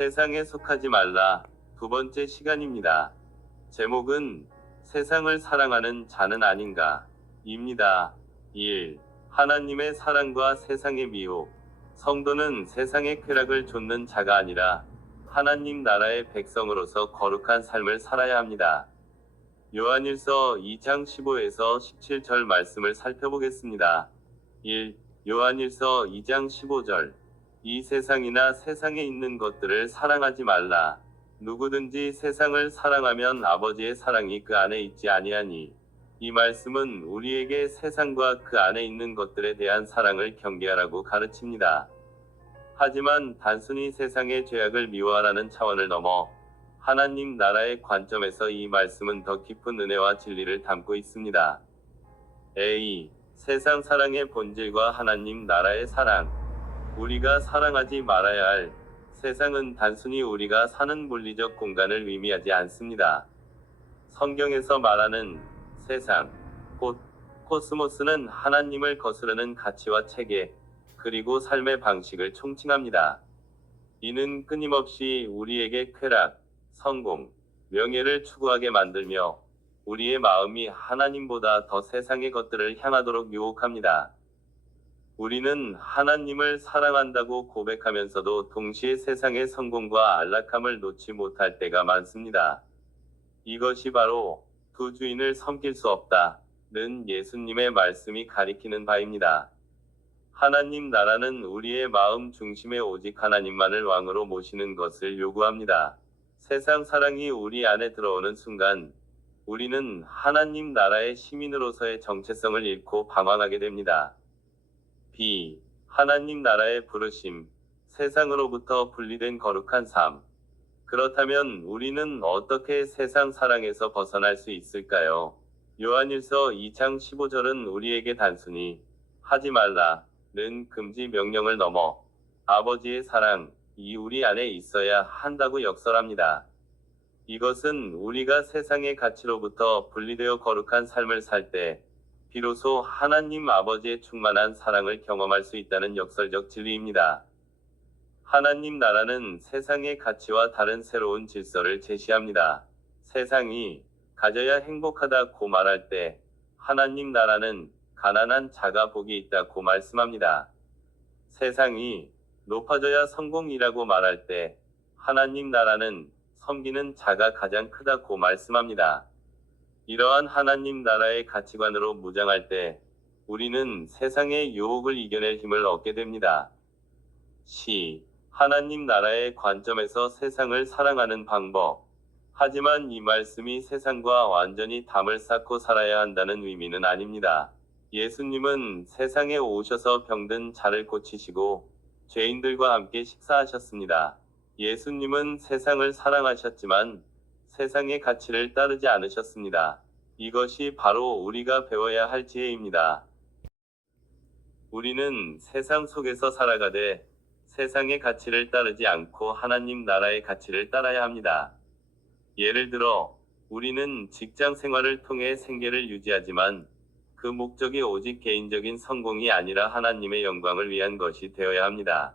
세상에 속하지 말라. 두 번째 시간입니다. 제목은 세상을 사랑하는 자는 아닌가 입니다. 1. 하나님의 사랑과 세상의 미혹. 성도는 세상의 쾌락을 좇는 자가 아니라 하나님 나라의 백성으로서 거룩한 삶을 살아야 합니다. 요한일서 2장 15에서 17절 말씀을 살펴보겠습니다. 1. 요한일서 2장 15절. 이 세상이나 세상에 있는 것들을 사랑하지 말라. 누구든지 세상을 사랑하면 아버지의 사랑이 그 안에 있지 아니하니. 이 말씀은 우리에게 세상과 그 안에 있는 것들에 대한 사랑을 경계하라고 가르칩니다. 하지만 단순히 세상의 죄악을 미워하라는 차원을 넘어 하나님 나라의 관점에서 이 말씀은 더 깊은 은혜와 진리를 담고 있습니다. A. 세상 사랑의 본질과 하나님 나라의 사랑. 우리가 사랑하지 말아야 할 세상은 단순히 우리가 사는 물리적 공간을 의미하지 않습니다. 성경에서 말하는 세상, 곧 코스모스는 하나님을 거스르는 가치와 체계, 그리고 삶의 방식을 총칭합니다. 이는 끊임없이 우리에게 쾌락, 성공, 명예를 추구하게 만들며 우리의 마음이 하나님보다 더 세상의 것들을 향하도록 유혹합니다. 우리는 하나님을 사랑한다고 고백하면서도 동시에 세상의 성공과 안락함을 놓지 못할 때가 많습니다. 이것이 바로 두 주인을 섬길 수 없다는 예수님의 말씀이 가리키는 바입니다. 하나님 나라는 우리의 마음 중심에 오직 하나님만을 왕으로 모시는 것을 요구합니다. 세상 사랑이 우리 안에 들어오는 순간 우리는 하나님 나라의 시민으로서의 정체성을 잃고 방황하게 됩니다. B. 하나님 나라의 부르심. 세상으로부터 분리된 거룩한 삶. 그렇다면 우리는 어떻게 세상 사랑에서 벗어날 수 있을까요? 요한일서 2장 15절은 우리에게 단순히 하지 말라는 금지 명령을 넘어 아버지의 사랑이 우리 안에 있어야 한다고 역설합니다. 이것은 우리가 세상의 가치로부터 분리되어 거룩한 삶을 살 때 비로소 하나님 아버지의 충만한 사랑을 경험할 수 있다는 역설적 진리입니다. 하나님 나라는 세상의 가치와 다른 새로운 질서를 제시합니다. 세상이 가져야 행복하다고 말할 때 하나님 나라는 가난한 자가 복이 있다고 말씀합니다. 세상이 높아져야 성공이라고 말할 때 하나님 나라는 섬기는 자가 가장 크다고 말씀합니다. 이러한 하나님 나라의 가치관으로 무장할 때 우리는 세상의 유혹을 이겨낼 힘을 얻게 됩니다. C. 하나님 나라의 관점에서 세상을 사랑하는 방법. 하지만 이 말씀이 세상과 완전히 담을 쌓고 살아야 한다는 의미는 아닙니다. 예수님은 세상에 오셔서 병든 자를 고치시고 죄인들과 함께 식사하셨습니다. 예수님은 세상을 사랑하셨지만 세상의 가치를 따르지 않으셨습니다. 이것이 바로 우리가 배워야 할 지혜입니다. 우리는 세상 속에서 살아가되 세상의 가치를 따르지 않고 하나님 나라의 가치를 따라야 합니다. 예를 들어, 우리는 직장 생활을 통해 생계를 유지하지만 그 목적이 오직 개인적인 성공이 아니라 하나님의 영광을 위한 것이 되어야 합니다.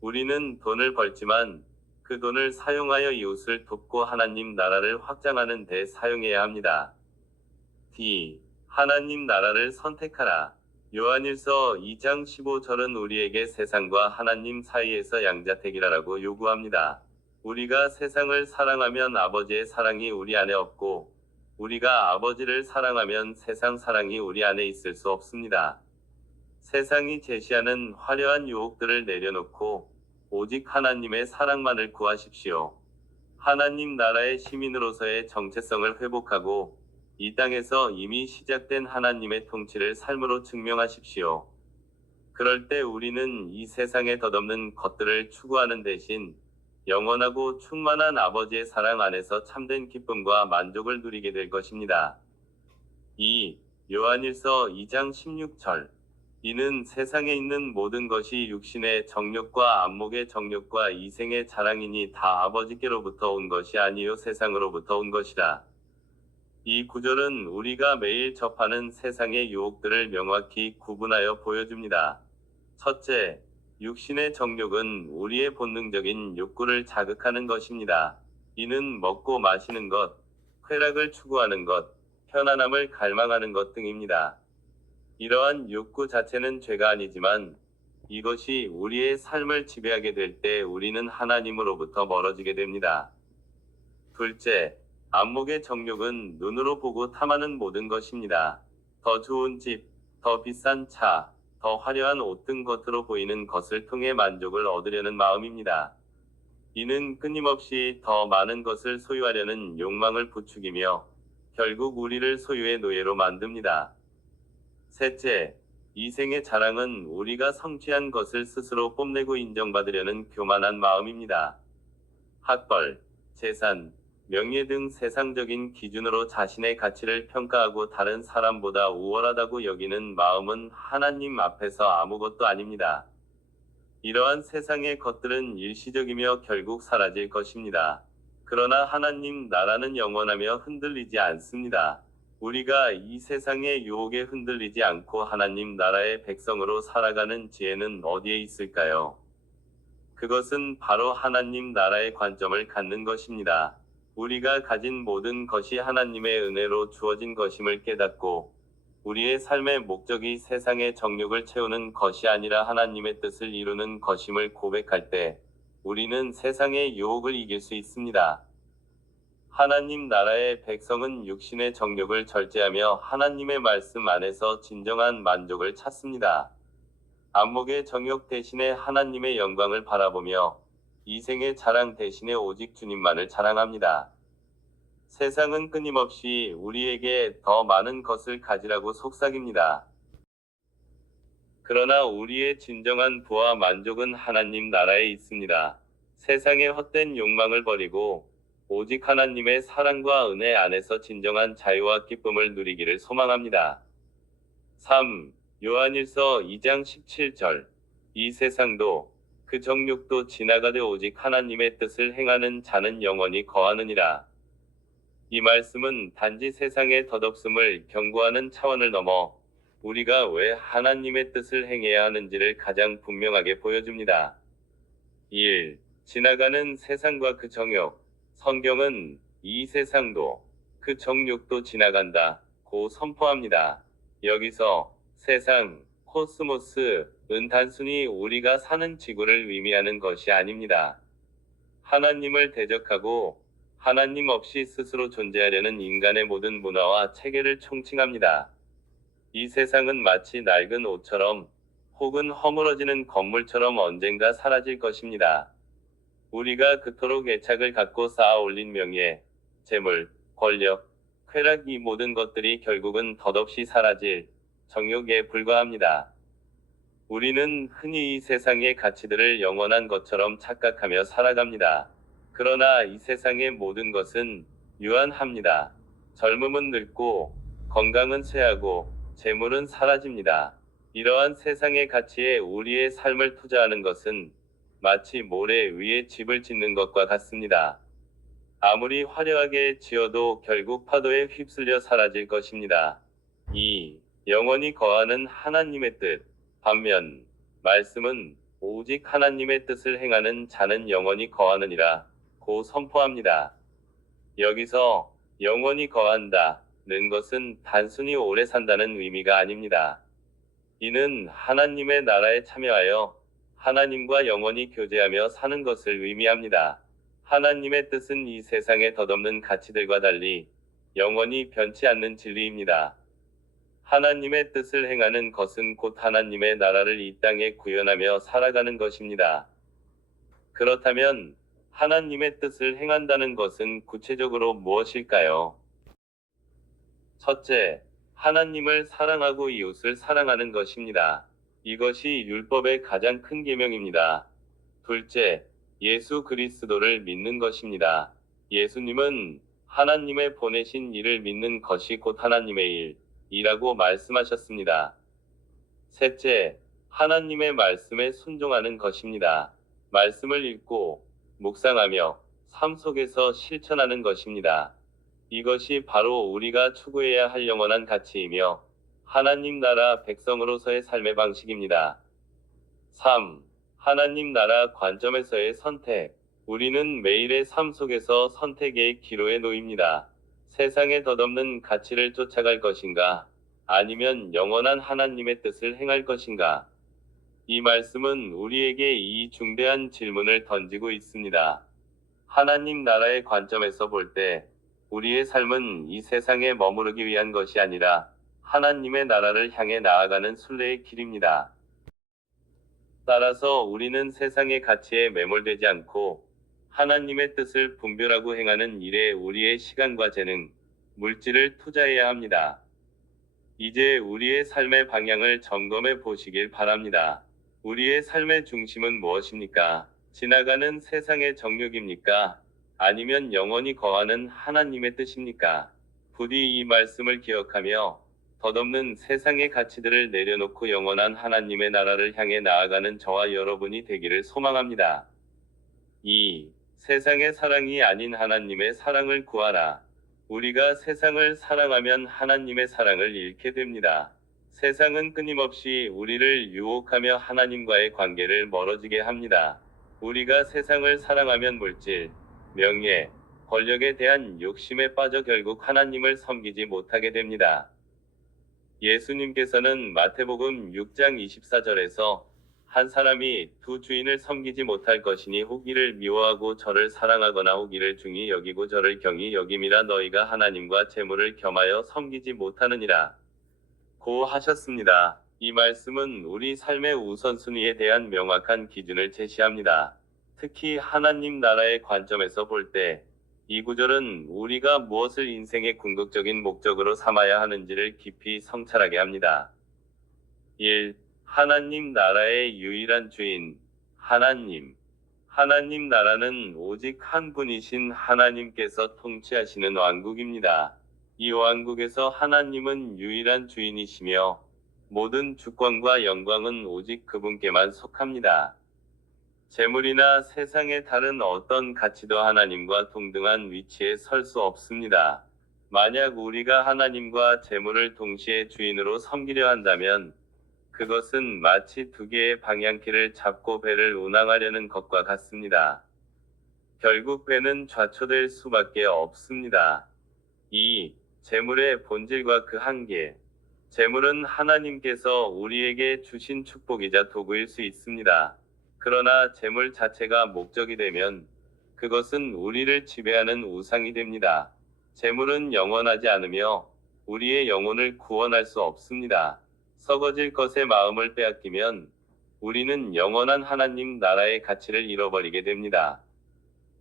우리는 돈을 벌지만 그 돈을 사용하여 이웃을 돕고 하나님 나라를 확장하는 데 사용해야 합니다. D. 하나님 나라를 선택하라. 요한일서 2장 15절은 우리에게 세상과 하나님 사이에서 양자택일하라고 요구합니다. 우리가 세상을 사랑하면 아버지의 사랑이 우리 안에 없고 우리가 아버지를 사랑하면 세상 사랑이 우리 안에 있을 수 없습니다. 세상이 제시하는 화려한 유혹들을 내려놓고 오직 하나님의 사랑만을 구하십시오. 하나님 나라의 시민으로서의 정체성을 회복하고 이 땅에서 이미 시작된 하나님의 통치를 삶으로 증명하십시오. 그럴 때 우리는 이 세상에 덧없는 것들을 추구하는 대신 영원하고 충만한 아버지의 사랑 안에서 참된 기쁨과 만족을 누리게 될 것입니다. 2. 요한일서 2장 16절. 이는 세상에 있는 모든 것이 육신의 정욕과 안목의 정욕과 이생의 자랑이니 다 아버지께로부터 온 것이 아니요 세상으로부터 온 것이라. 이 구절은 우리가 매일 접하는 세상의 유혹들을 명확히 구분하여 보여줍니다. 첫째, 육신의 정욕은 우리의 본능적인 욕구를 자극하는 것입니다. 이는 먹고 마시는 것, 쾌락을 추구하는 것, 편안함을 갈망하는 것 등입니다. 이러한 욕구 자체는 죄가 아니지만 이것이 우리의 삶을 지배하게 될 때 우리는 하나님으로부터 멀어지게 됩니다. 둘째, 안목의 정욕은 눈으로 보고 탐하는 모든 것입니다. 더 좋은 집, 더 비싼 차, 더 화려한 옷 등 겉으로 보이는 것을 통해 만족을 얻으려는 마음입니다. 이는 끊임없이 더 많은 것을 소유하려는 욕망을 부추기며 결국 우리를 소유의 노예로 만듭니다. 셋째, 이생의 자랑은 우리가 성취한 것을 스스로 뽐내고 인정받으려는 교만한 마음입니다. 학벌, 재산, 명예 등 세상적인 기준으로 자신의 가치를 평가하고 다른 사람보다 우월하다고 여기는 마음은 하나님 앞에서 아무것도 아닙니다. 이러한 세상의 것들은 일시적이며 결국 사라질 것입니다. 그러나 하나님 나라는 영원하며 흔들리지 않습니다. 우리가 이 세상의 유혹에 흔들리지 않고 하나님 나라의 백성으로 살아가는 지혜는 어디에 있을까요? 그것은 바로 하나님 나라의 관점을 갖는 것입니다. 우리가 가진 모든 것이 하나님의 은혜로 주어진 것임을 깨닫고 우리의 삶의 목적이 세상의 정욕을 채우는 것이 아니라 하나님의 뜻을 이루는 것임을 고백할 때 우리는 세상의 유혹을 이길 수 있습니다. 하나님 나라의 백성은 육신의 정욕을 절제하며 하나님의 말씀 안에서 진정한 만족을 찾습니다. 안목의 정욕 대신에 하나님의 영광을 바라보며 이생의 자랑 대신에 오직 주님만을 자랑합니다. 세상은 끊임없이 우리에게 더 많은 것을 가지라고 속삭입니다. 그러나 우리의 진정한 부와 만족은 하나님 나라에 있습니다. 세상의 헛된 욕망을 버리고 오직 하나님의 사랑과 은혜 안에서 진정한 자유와 기쁨을 누리기를 소망합니다. 3. 요한일서 2장 17절. 이 세상도 그 정욕도 지나가되 오직 하나님의 뜻을 행하는 자는 영원히 거하느니라. 이 말씀은 단지 세상의 덧없음을 경고하는 차원을 넘어 우리가 왜 하나님의 뜻을 행해야 하는지를 가장 분명하게 보여줍니다. 1. 지나가는 세상과 그 정욕. 성경은 이 세상도 그 정욕도 지나간다고 선포합니다. 여기서 세상, 코스모스은 단순히 우리가 사는 지구를 의미하는 것이 아닙니다. 하나님을 대적하고 하나님 없이 스스로 존재하려는 인간의 모든 문화와 체계를 총칭합니다. 이 세상은 마치 낡은 옷처럼 혹은 허물어지는 건물처럼 언젠가 사라질 것입니다. 우리가 그토록 애착을 갖고 쌓아 올린 명예, 재물, 권력, 쾌락 이 모든 것들이 결국은 덧없이 사라질 정욕에 불과합니다. 우리는 흔히 이 세상의 가치들을 영원한 것처럼 착각하며 살아갑니다. 그러나 이 세상의 모든 것은 유한합니다. 젊음은 늙고 건강은 쇠하고 재물은 사라집니다. 이러한 세상의 가치에 우리의 삶을 투자하는 것은 마치 모래 위에 집을 짓는 것과 같습니다. 아무리 화려하게 지어도 결국 파도에 휩쓸려 사라질 것입니다. 2. 영원히 거하는 하나님의 뜻. 반면 말씀은 오직 하나님의 뜻을 행하는 자는 영원히 거하느니라 고 선포합니다. 여기서 영원히 거한다는 것은 단순히 오래 산다는 의미가 아닙니다. 이는 하나님의 나라에 참여하여 하나님과 영원히 교제하며 사는 것을 의미합니다. 하나님의 뜻은 이 세상의 덧없는 가치들과 달리 영원히 변치 않는 진리입니다. 하나님의 뜻을 행하는 것은 곧 하나님의 나라를 이 땅에 구현하며 살아가는 것입니다. 그렇다면 하나님의 뜻을 행한다는 것은 구체적으로 무엇일까요? 첫째, 하나님을 사랑하고 이웃을 사랑하는 것입니다. 이것이 율법의 가장 큰 계명입니다. 둘째, 예수 그리스도를 믿는 것입니다. 예수님은 하나님의 보내신 이를 믿는 것이 곧 하나님의 일이라고 말씀하셨습니다. 셋째, 하나님의 말씀에 순종하는 것입니다. 말씀을 읽고 묵상하며 삶 속에서 실천하는 것입니다. 이것이 바로 우리가 추구해야 할 영원한 가치이며 하나님 나라 백성으로서의 삶의 방식입니다. 3. 하나님 나라 관점에서의 선택. 우리는 매일의 삶 속에서 선택의 기로에 놓입니다. 세상에 덧없는 가치를 쫓아갈 것인가? 아니면 영원한 하나님의 뜻을 행할 것인가? 이 말씀은 우리에게 이 중대한 질문을 던지고 있습니다. 하나님 나라의 관점에서 볼 때, 우리의 삶은 이 세상에 머무르기 위한 것이 아니라 하나님의 나라를 향해 나아가는 순례의 길입니다. 따라서 우리는 세상의 가치에 매몰되지 않고 하나님의 뜻을 분별하고 행하는 일에 우리의 시간과 재능, 물질을 투자해야 합니다. 이제 우리의 삶의 방향을 점검해 보시길 바랍니다. 우리의 삶의 중심은 무엇입니까? 지나가는 세상의 정욕입니까? 아니면 영원히 거하는 하나님의 뜻입니까? 부디 이 말씀을 기억하며 덧없는 세상의 가치들을 내려놓고 영원한 하나님의 나라를 향해 나아가는 저와 여러분이 되기를 소망합니다. 2. 세상의 사랑이 아닌 하나님의 사랑을 구하라. 우리가 세상을 사랑하면 하나님의 사랑을 잃게 됩니다. 세상은 끊임없이 우리를 유혹하며 하나님과의 관계를 멀어지게 합니다. 우리가 세상을 사랑하면 물질, 명예, 권력에 대한 욕심에 빠져 결국 하나님을 섬기지 못하게 됩니다. 예수님께서는 마태복음 6장 24절에서 한 사람이 두 주인을 섬기지 못할 것이니 혹 이를 미워하고 저를 사랑하거나 혹 이를 중히 여기고 저를 경히 여김이라 너희가 하나님과 재물을 겸하여 섬기지 못하느니라 고 하셨습니다. 이 말씀은 우리 삶의 우선순위에 대한 명확한 기준을 제시합니다. 특히 하나님 나라의 관점에서 볼 때 이 구절은 우리가 무엇을 인생의 궁극적인 목적으로 삼아야 하는지를 깊이 성찰하게 합니다. 1. 하나님 나라의 유일한 주인, 하나님. 하나님 나라는 오직 한 분이신 하나님께서 통치하시는 왕국입니다. 이 왕국에서 하나님은 유일한 주인이시며 모든 주권과 영광은 오직 그분께만 속합니다. 재물이나 세상의 다른 어떤 가치도 하나님과 동등한 위치에 설 수 없습니다. 만약 우리가 하나님과 재물을 동시에 주인으로 섬기려 한다면 그것은 마치 두 개의 방향키를 잡고 배를 운항하려는 것과 같습니다. 결국 배는 좌초될 수밖에 없습니다. 2. 재물의 본질과 그 한계. 재물은 하나님께서 우리에게 주신 축복이자 도구일 수 있습니다. 그러나 재물 자체가 목적이 되면 그것은 우리를 지배하는 우상이 됩니다. 재물은 영원하지 않으며 우리의 영혼을 구원할 수 없습니다. 썩어질 것에 마음을 빼앗기면 우리는 영원한 하나님 나라의 가치를 잃어버리게 됩니다.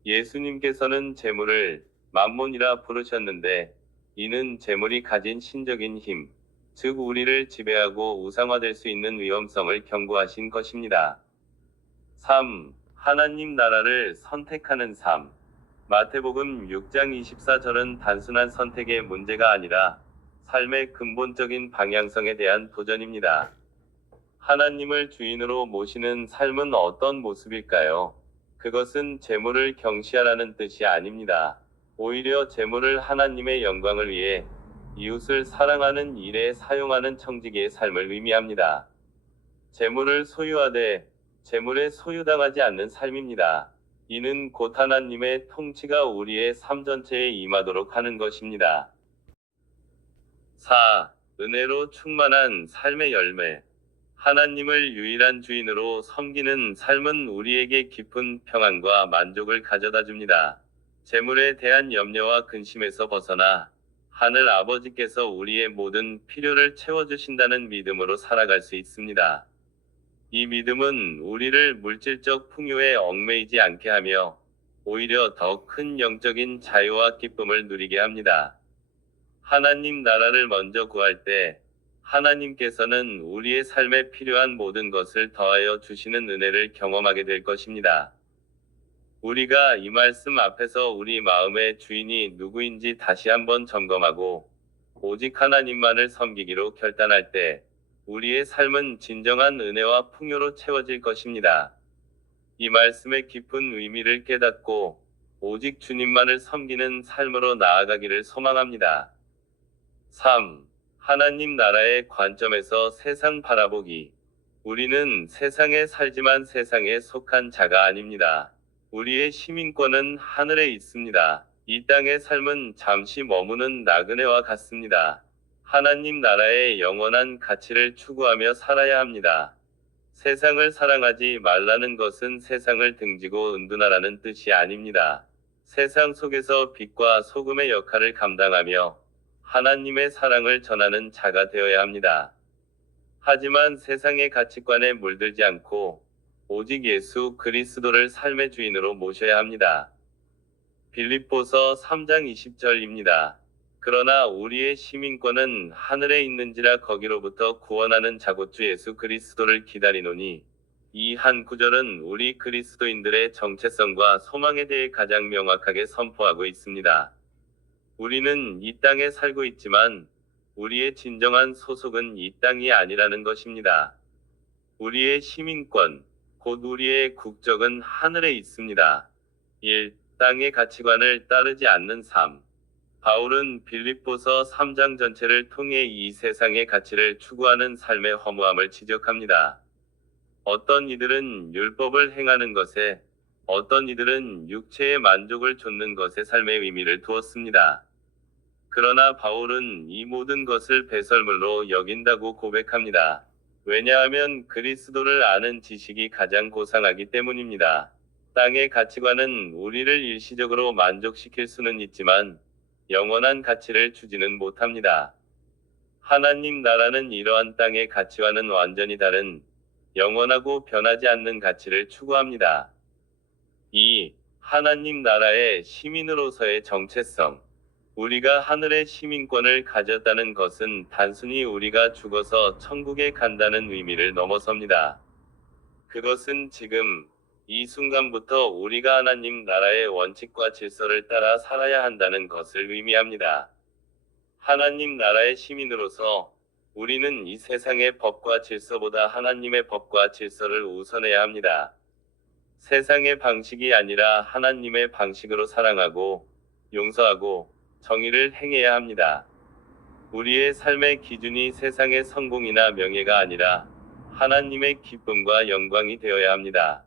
예수님께서는 재물을 만몬이라 부르셨는데 이는 재물이 가진 신적인 힘, 즉 우리를 지배하고 우상화될 수 있는 위험성을 경고하신 것입니다. 3. 하나님 나라를 선택하는 삶. 마태복음 6장 24절은 단순한 선택의 문제가 아니라 삶의 근본적인 방향성에 대한 도전입니다. 하나님을 주인으로 모시는 삶은 어떤 모습일까요? 그것은 재물을 경시하라는 뜻이 아닙니다. 오히려 재물을 하나님의 영광을 위해 이웃을 사랑하는 일에 사용하는 청지기의 삶을 의미합니다. 재물을 소유하되 재물에 소유당하지 않는 삶입니다. 이는 곧 하나님의 통치가 우리의 삶 전체에 임하도록 하는 것입니다. 4. 은혜로 충만한 삶의 열매. 하나님을 유일한 주인으로 섬기는 삶은 우리에게 깊은 평안과 만족을 가져다 줍니다. 재물에 대한 염려와 근심에서 벗어나 하늘 아버지께서 우리의 모든 필요를 채워주신다는 믿음으로 살아갈 수 있습니다. 이 믿음은 우리를 물질적 풍요에 얽매이지 않게 하며 오히려 더 큰 영적인 자유와 기쁨을 누리게 합니다. 하나님 나라를 먼저 구할 때 하나님께서는 우리의 삶에 필요한 모든 것을 더하여 주시는 은혜를 경험하게 될 것입니다. 우리가 이 말씀 앞에서 우리 마음의 주인이 누구인지 다시 한번 점검하고 오직 하나님만을 섬기기로 결단할 때 우리의 삶은 진정한 은혜와 풍요로 채워질 것입니다. 이 말씀의 깊은 의미를 깨닫고 오직 주님만을 섬기는 삶으로 나아가기를 소망합니다. 3. 하나님 나라의 관점에서 세상 바라보기. 우리는 세상에 살지만 세상에 속한 자가 아닙니다. 우리의 시민권은 하늘에 있습니다. 이 땅의 삶은 잠시 머무는 나그네와 같습니다. 하나님 나라의 영원한 가치를 추구하며 살아야 합니다. 세상을 사랑하지 말라는 것은 세상을 등지고 은둔하라는 뜻이 아닙니다. 세상 속에서 빛과 소금의 역할을 감당하며 하나님의 사랑을 전하는 자가 되어야 합니다. 하지만 세상의 가치관에 물들지 않고 오직 예수 그리스도를 삶의 주인으로 모셔야 합니다. 빌립보서 3장 20절입니다. 그러나 우리의 시민권은 하늘에 있는지라 거기로부터 구원하는 자곧 주 예수 그리스도를 기다리노니. 이 한 구절은 우리 그리스도인들의 정체성과 소망에 대해 가장 명확하게 선포하고 있습니다. 우리는 이 땅에 살고 있지만 우리의 진정한 소속은 이 땅이 아니라는 것입니다. 우리의 시민권, 곧 우리의 국적은 하늘에 있습니다. 1. 땅의 가치관을 따르지 않는 삶. 바울은 빌립보서 3장 전체를 통해 이 세상의 가치를 추구하는 삶의 허무함을 지적합니다. 어떤 이들은 율법을 행하는 것에, 어떤 이들은 육체의 만족을 좇는 것에 삶의 의미를 두었습니다. 그러나 바울은 이 모든 것을 배설물로 여긴다고 고백합니다. 왜냐하면 그리스도를 아는 지식이 가장 고상하기 때문입니다. 땅의 가치관은 우리를 일시적으로 만족시킬 수는 있지만 영원한 가치를 주지는 못합니다. 하나님 나라는 이러한 땅의 가치와는 완전히 다른 영원하고 변하지 않는 가치를 추구합니다. 2. 하나님 나라의 시민으로서의 정체성. 우리가 하늘의 시민권을 가졌다는 것은 단순히 우리가 죽어서 천국에 간다는 의미를 넘어섭니다. 그것은 지금 이 순간부터 우리가 하나님 나라의 원칙과 질서를 따라 살아야 한다는 것을 의미합니다. 하나님 나라의 시민으로서 우리는 이 세상의 법과 질서보다 하나님의 법과 질서를 우선해야 합니다. 세상의 방식이 아니라 하나님의 방식으로 사랑하고 용서하고 정의를 행해야 합니다. 우리의 삶의 기준이 세상의 성공이나 명예가 아니라 하나님의 기쁨과 영광이 되어야 합니다.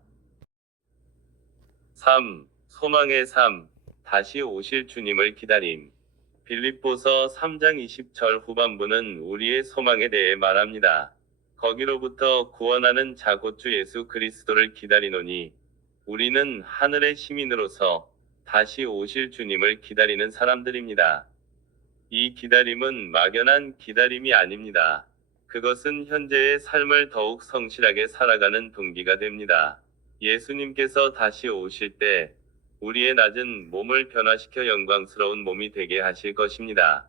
3. 소망의 삶, 다시 오실 주님을 기다림. 빌립보서 3장 20절 후반부는 우리의 소망에 대해 말합니다. 거기로부터 구원하는 자 곧 주 예수 그리스도를 기다리노니. 우리는 하늘의 시민으로서 다시 오실 주님을 기다리는 사람들입니다. 이 기다림은 막연한 기다림이 아닙니다. 그것은 현재의 삶을 더욱 성실하게 살아가는 동기가 됩니다. 예수님께서 다시 오실 때 우리의 낮은 몸을 변화시켜 영광스러운 몸이 되게 하실 것입니다.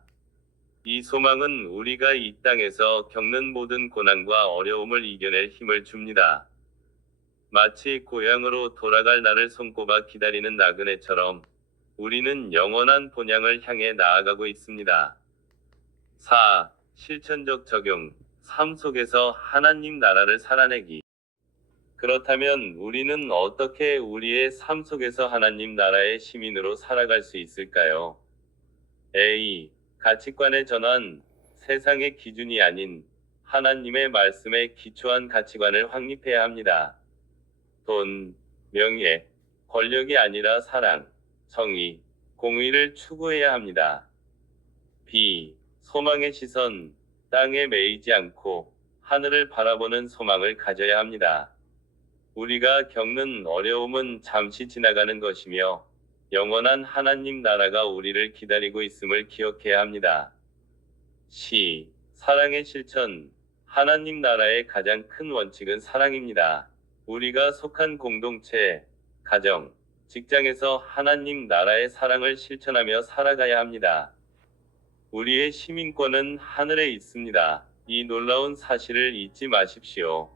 이 소망은 우리가 이 땅에서 겪는 모든 고난과 어려움을 이겨낼 힘을 줍니다. 마치 고향으로 돌아갈 날을 손꼽아 기다리는 나그네처럼 우리는 영원한 본향을 향해 나아가고 있습니다. 4. 실천적 적용. 삶 속에서 하나님 나라를 살아내기. 그렇다면 우리는 어떻게 우리의 삶 속에서 하나님 나라의 시민으로 살아갈 수 있을까요? A. 가치관의 전환. 세상의 기준이 아닌 하나님의 말씀에 기초한 가치관을 확립해야 합니다. 돈, 명예, 권력이 아니라 사랑, 정의, 공의를 추구해야 합니다. B. 소망의 시선. 땅에 매이지 않고 하늘을 바라보는 소망을 가져야 합니다. 우리가 겪는 어려움은 잠시 지나가는 것이며 영원한 하나님 나라가 우리를 기다리고 있음을 기억해야 합니다. C. 사랑의 실천. 하나님 나라의 가장 큰 원칙은 사랑입니다. 우리가 속한 공동체, 가정, 직장에서 하나님 나라의 사랑을 실천하며 살아가야 합니다. 우리의 시민권은 하늘에 있습니다. 이 놀라운 사실을 잊지 마십시오.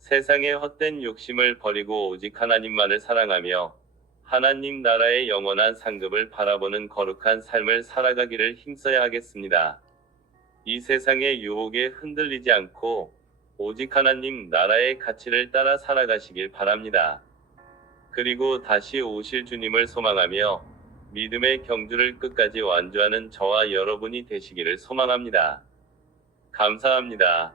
세상의 헛된 욕심을 버리고 오직 하나님만을 사랑하며 하나님 나라의 영원한 상급을 바라보는 거룩한 삶을 살아가기를 힘써야 하겠습니다. 이 세상의 유혹에 흔들리지 않고 오직 하나님 나라의 가치를 따라 살아가시길 바랍니다. 그리고 다시 오실 주님을 소망하며 믿음의 경주를 끝까지 완주하는 저와 여러분이 되시기를 소망합니다. 감사합니다.